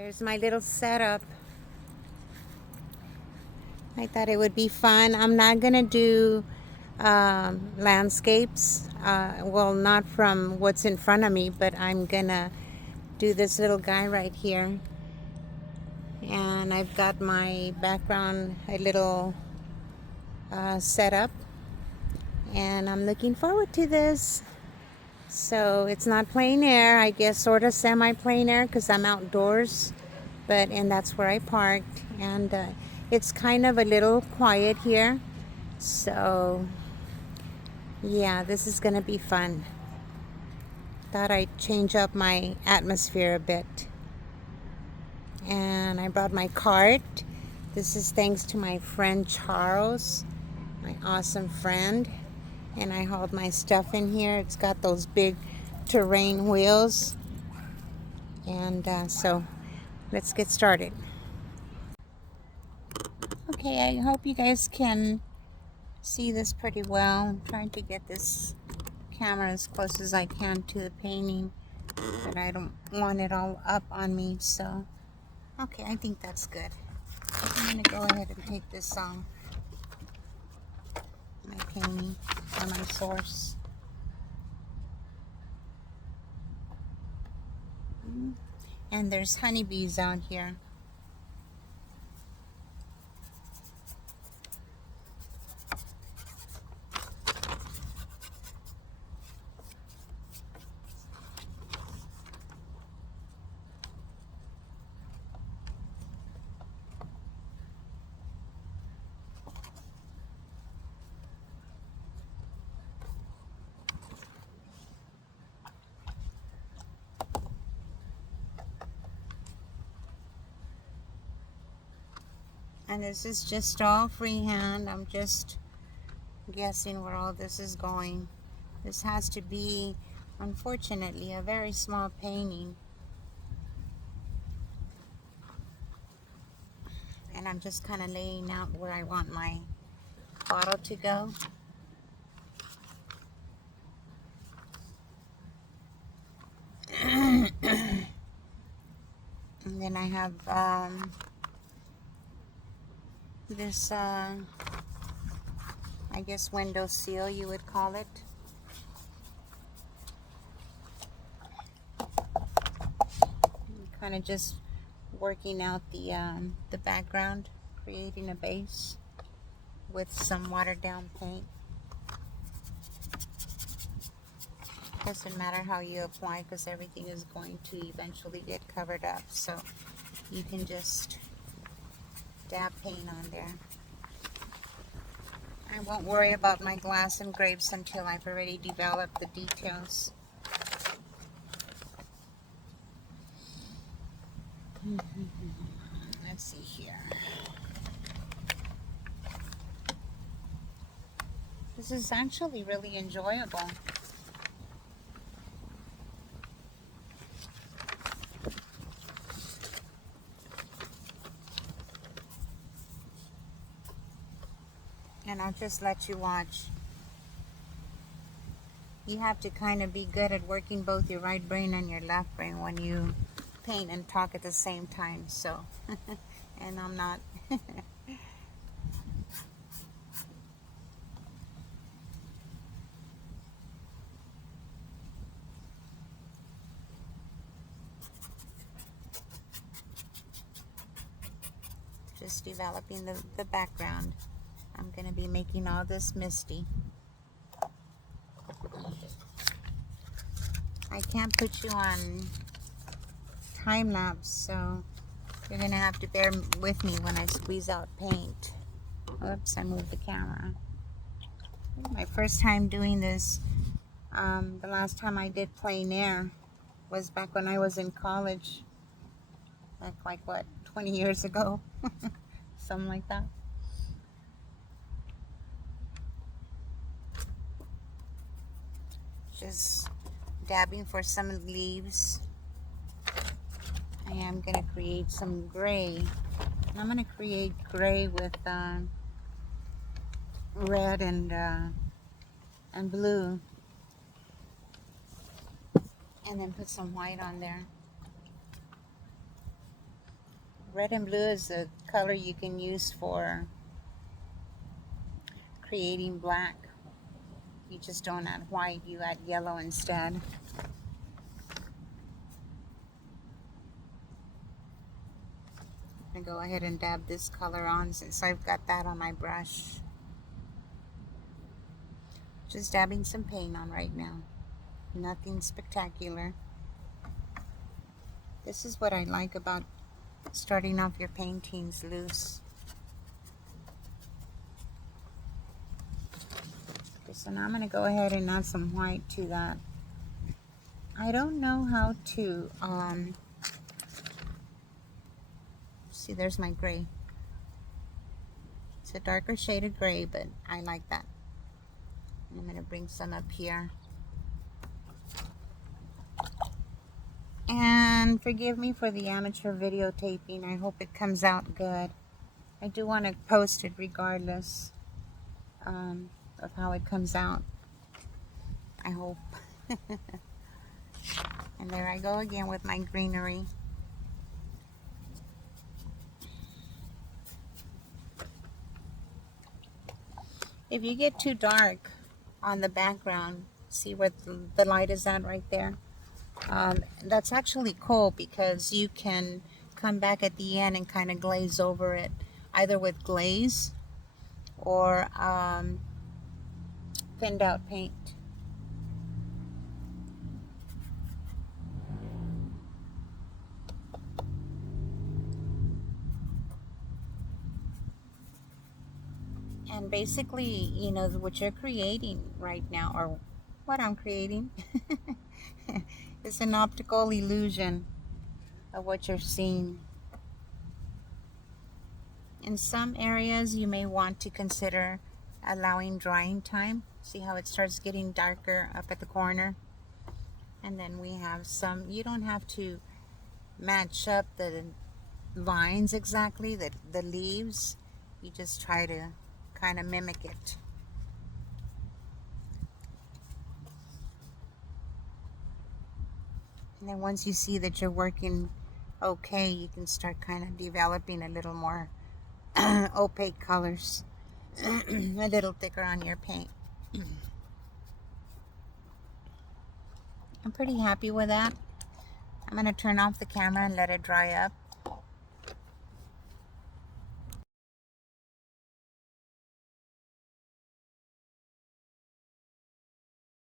There's my little setup. I thought it would be fun. I'm not gonna do landscapes. Well, not from what's in front of me, but I'm gonna do this little guy right here. And I've got my background a little set up, and I'm looking forward to this. So it's not plein air, I guess, sort of semi-plein air because I'm outdoors, and that's where I parked, and it's kind of a little quiet here. So yeah, this is gonna be fun. Thought I'd change up my atmosphere a bit. And I brought my cart. This is thanks to my friend Charles, my awesome friend. And I hauled my stuff in here. It's got those big terrain wheels. And so let's get started. Okay, I hope you guys can see this pretty well. I'm trying to get this camera as close as I can to the painting, but I don't want it all up on me, so okay, I think that's good. I'm gonna go ahead and take this off my painting or my source. And there's honeybees out here. And this is just all freehand. I'm just guessing where all this is going. This has to be, unfortunately, a very small painting. And I'm just kind of laying out where I want my bottle to go. And then I have this, I guess, window seal, you would call it. Kind of just working out the background, creating a base with some watered down paint. Doesn't matter how you apply because everything is going to eventually get covered up, so you can just dab paint on there. I won't worry about my glass and grapes until I've already developed the details. Let's see here. This is actually really enjoyable. And I'll just let you watch. You have to kind of be good at working both your right brain and your left brain when you paint and talk at the same time, so and I'm not. Just developing the background. I'm going to be making all this misty. I can't put you on time lapse, so you're going to have to bear with me when I squeeze out paint. Oops, I moved the camera. My first time doing this, the last time I did plein air was back when I was in college. Like what, 20 years ago? Something like that. Just dabbing for some leaves. I am going to create some gray. I'm going to create gray with red and blue. And then put some white on there. Red and blue is the color you can use for creating black. You just don't add white, you add yellow instead. I'm going to go ahead and dab this color on since I've got that on my brush. Just dabbing some paint on right now. Nothing spectacular. This is what I like about starting off your paintings loose. Okay, so now I'm going to go ahead and add some white to that. I don't know how to, see, there's my gray. It's a darker shade of gray, but I like that. I'm going to bring some up here. And forgive me for the amateur videotaping. I hope it comes out good. I do want to post it regardless of how it comes out. I hope. And there I go again with my greenery. If you get too dark on the background, see where the light is at right there? That's actually cool because you can come back at the end and kind of glaze over it, either with glaze or thinned out paint. And basically, you know, what you're creating right now, or what I'm creating, is an optical illusion of what you're seeing. In some areas, you may want to consider allowing drying time. See how it starts getting darker up at the corner? And then we have some, you don't have to match up the vines exactly, the leaves. You just try to kind of mimic it. And then once you see that you're working okay, you can start kind of developing a little more opaque colors. A little thicker on your paint. I'm pretty happy with that. I'm going to turn off the camera and let it dry up.